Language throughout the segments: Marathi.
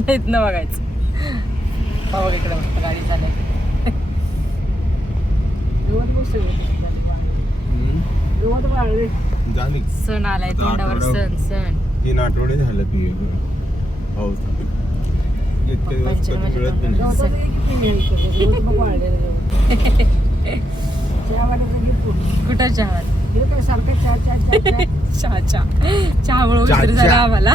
नाहीत ना बघायचं. पाहू इकडे गाडी चालय. सण आलाय तोंडावर. सण 3 आठवडे झाले पिये पाऊस. कुठं चहा चहामुळे उशीर झाला आम्हाला.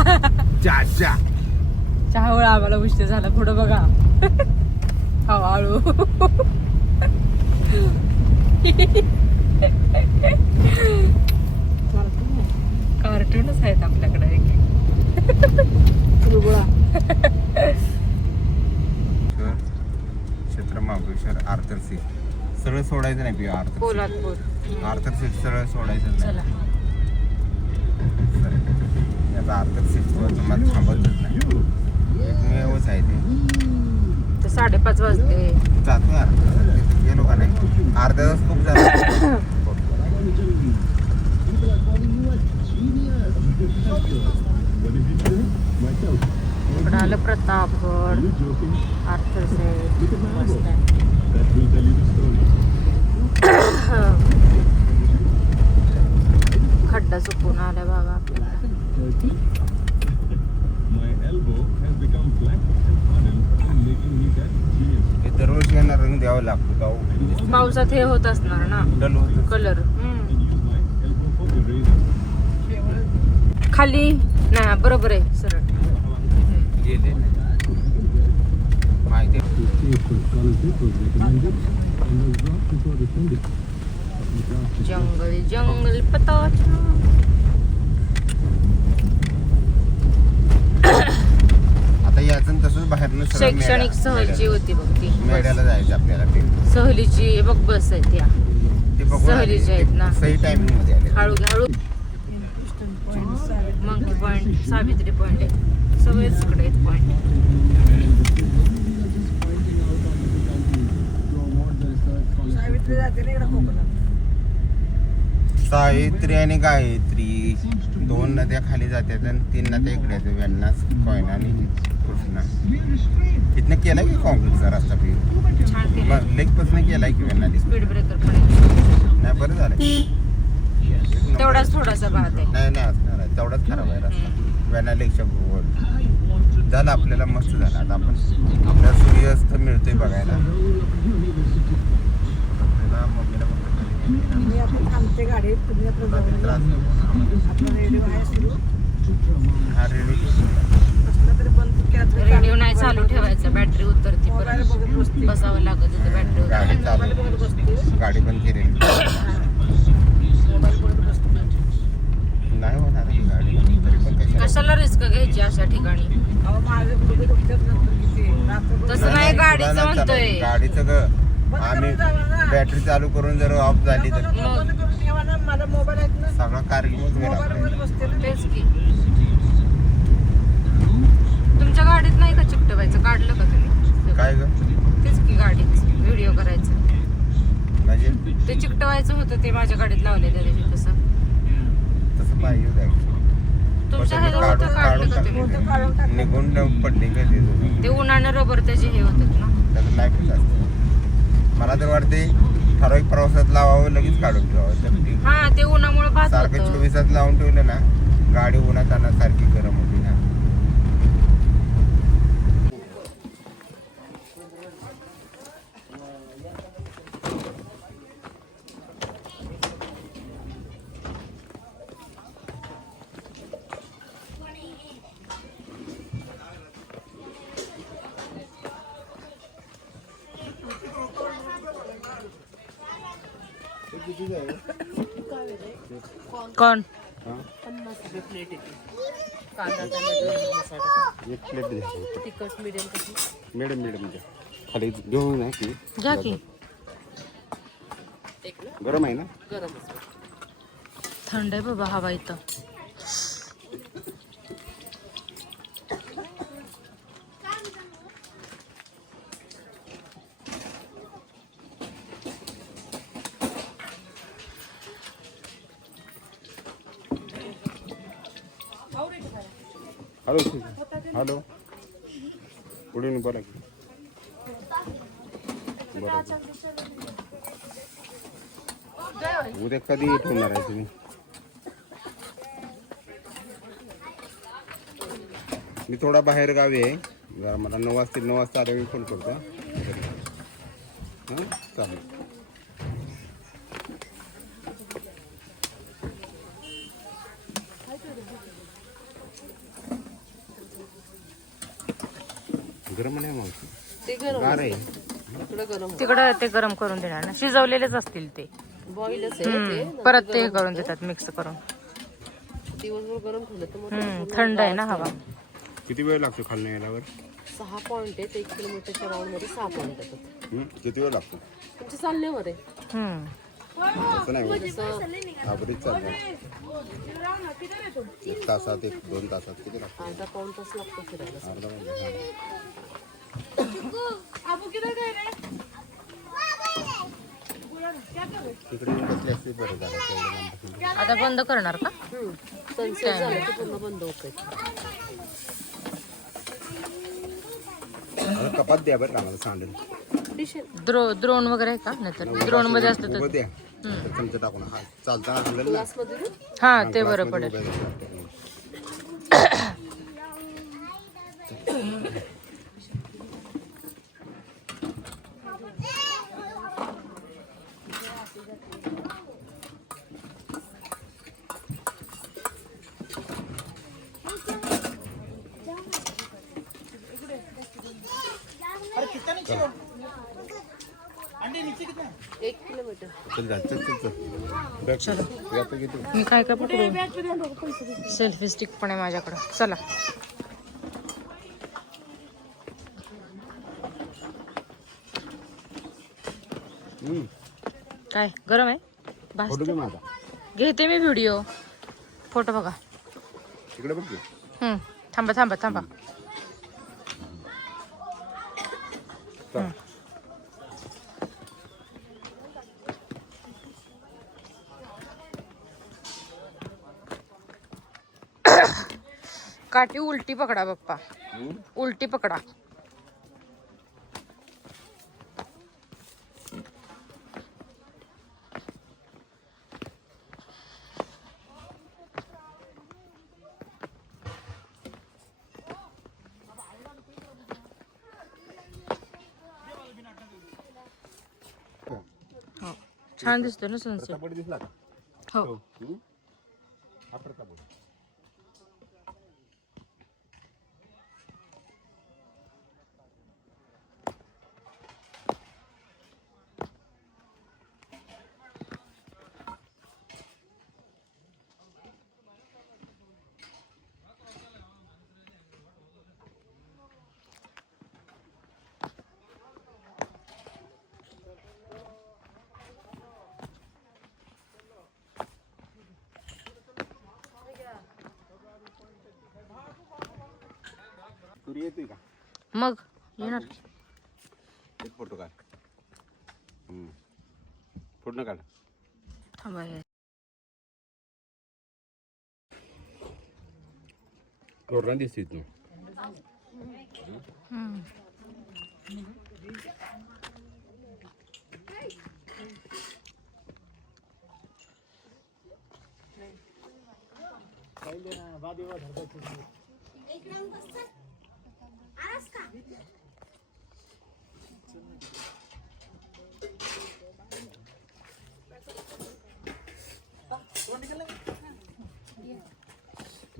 चहामुळे आम्हाला उशीर झाला. पुढं बघा हळू कार्टूनच आहेत आपल्याकडे. क्षेत्र महाबळेश्वर आर्थर सीट सरळ सोडायचं नाही पिऊ. आर्थर सीट सरळ सोडायचं नाही. याचा आर्थर सीट तुम्हाला थांबतच नाही. एकमेवच आहे ते. 5:30 वाजले. जातो यार गेलो का नाही. अर्धा तास खूप झाला. इकडं आलं प्रतापगड, आर्थर सेट, खड्डा चुकून आला बाबा आपल्याला. दरवर्षी यांना रंग द्यावा लागतो. पावसात हे होत असणार ना कलर. खाली नाही बरोबर आहे सरळ गेले माहिती. जंगल जंगल पता. आता याचं तसंच बाहेर शैक्षणिक सहलची होती बघ ती. मेळ्याला जायचं आपल्याला. ते सहलीची बघ बस आहे त्या. सहलीची आहेत ना. सही टायमिंग मध्ये आले. हळू हळू. मंकी पॉइंट, सावित्री पॉइंट आहे. सगळेच इकडे आहेत पॉइंट. सावित्री आणि गायत्री 2 नद्या खाली जातात आणि 3 नद्या इकडे येतात. वेन्नास, कोयना आणि कृष्णा. इथनं केलाय की कॉन्क्रीटचा रस्ता पिऊ. लेक पासून केलाय की वेन्ना. स्पीड ब्रेकर पण नाही बरं झालं. तेवढाच थोडासा भात आहे. नाही असणार आहे. तेवढाच खराब आहे रस्ता. वेन्ना लेकच्या वर झालं. आपल्याला मस्त झालं. आता आपण आपल्याला सूर्यास्त मिळतोय बघायला. मम्मीला रेडिओ नाही चालू ठेवायचा. बॅटरी उतरती. बसावं लागत होतं बॅटरी. गाडी पण केली नाही होणार ही गाडी. कशाला रिस्क घ्यायची अशा ठिकाणी. तसं नाही गाडीचं म्हणतोय. गाडीचं ग आम्ही बॅटरी चालू करून जर ऑफ झाली तर सगळा कार्यक्रम तेच की. तुमच्या गाडीत नाही का चिकटवायचं? काढलं का तुम्ही? काय ग? तेच की गाडीत व्हिडिओ करायचं म्हणजे ते चिकटवायचं होतं. ते माझ्या गाडीत लावले त्या दिवशी. तसं पाहिजे. तुमच्या हे होतं काढलं का तुम्ही? निघून पडले का ते उन्हानं रबर त्याचे हे होतात ना. त्याचं लाईफच असतं. मला तर वाटते ठराविक प्रवासात लावावं लगेच काढून ठेवावं. हा ते उन्हामुळे भात सारखं होतं. 24 लावून ठेवलं ना गाडी उन्हात सारखी गरम होती ना. कोण? एक प्लेट द्या. तिखट मीडियम कशी? मॅडम द्या. खाली घेऊन आहे की घ्या की. गरम आहे ना? थंड आहे बाबा हवा इथं. हॅलो हॅलो पुढे बोला की उद्या कधी ठेवणार आहे तुम्ही? मी थोडा बाहेर गावी आहे जरा मला 9 वाजता आल्यावर मी फोन करतो हां चालेल. गरम नाही मग ते गरम गार आहे इकडं गरम तिकडं ते गरम करून देणार ना, शिजवलेलेच असतील ते. बॉईलच आहे ते परत ते करून देतात मिक्स करून. दिवसभर गरम ठेवलं तर मग थंड आहे ना हवा. किती वेळ लागतो खालनं यायलावर? 6 पॉइंट आहेत 1 किलोमीटरच्या राऊंड मध्ये 6 पॉइंट येतात. किती वेळ लागतो? तुमच्या चालण्यावर आहे. तसं नाही होत. आवडीच चाललं 1 तासात 1-2 तासात किती लागतं? अर्धा पाऊण तास लागतो फिरायला. अर्धा म्हणजे तिकडे येऊन बसले असते बरं झालं तेवढं लांब. आता बंद करणार का? सनसेट झालं की पूर्ण बंद होतंय. कपात द्या बरं का मला सांडेल. द्रोण वगैरे आहे का? नाही तर द्रोण मध्ये असतं उभं तर द्या चमचा टाकून हा चालताना हलल ना. ग्लासमध्ये ना? हा ते बरं पडेल. एक किलोमीटर. चल जा चल चल चल बॅग यात घेतो. मी काय काय पकडू? सेल्फी स्टिक पण आहे माझ्याकडं. चला काय गरम आहे? फोटो घे माझा. घेते मी व्हिडिओ. फोटो बघा. इकडे बघ की. थांबा थांबा थांबा. चल. काठी उलटी पकडा बाप्पा. उलटी पकडा. हो छान दिसतो ना सनसेट. प्रतापगड दिसला का? हो हा प्रतापगड. सूर्य येतोय का? मग येणार. एक फोटो काढ. फोटो काढ. थांबा हे. कोरोना दिसतोय तू.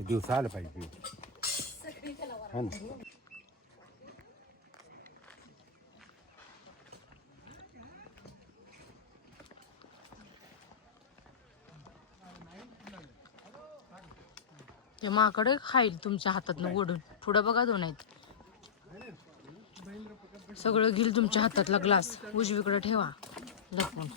दिवस आलं पाहिजे. हा ना. ते माकडे खाईल तुमच्या हातातनं ओढून. पुढं बघा 2 आहेत. सगळं घेईल तुमच्या हातातला ग्लास. उजवीकडे ठेवा लपवून.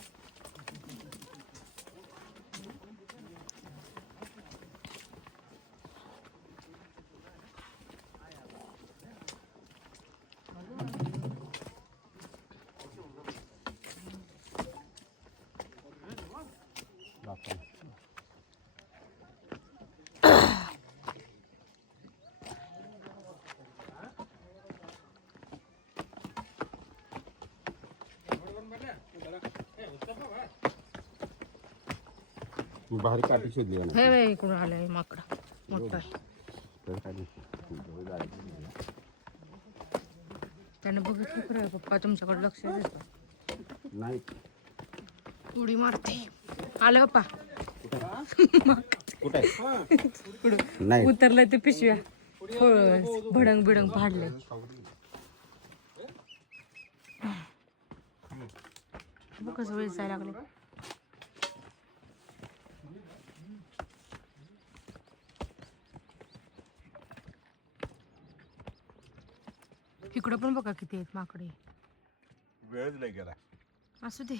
बाहेर काठी शोधली का नाही? हे वे इकडून आलंय माकडा मोठा तर काय नाही. जवळ जायचं. त्याने बघितलं खरं पप्पा तुमच्याकडे लक्ष देतो नाही उडी मारते आलं पप्पा कुठे नाही उतरलं ते पिशव्या भडंग बिडंग फाडले बघ कसं वेचायला लागले इकडं पण बघा किती आहेत माकडे वेळच नाही गेला असू दे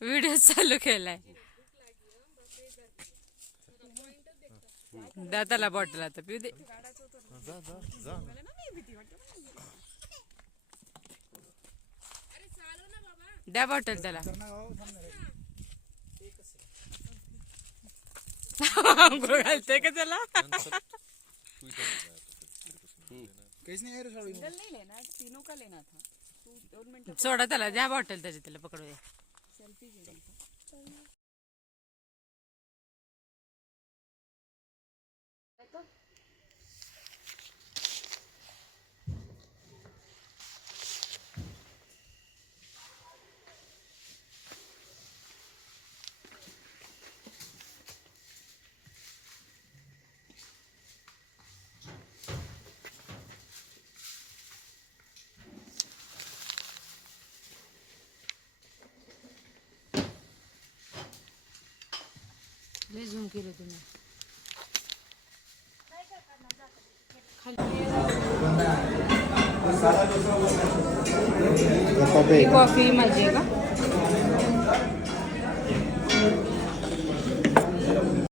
व्हिडिओ चालू केलाय दादाला बॉटल आता पिऊ दे द्या बॉटल त्याला आंघोळ घालते का त्याला सोडा त्याला द्या बॉटल त्याची त्याला पकडू दे लय झूम केलं तुम्ही कॉफी माझी का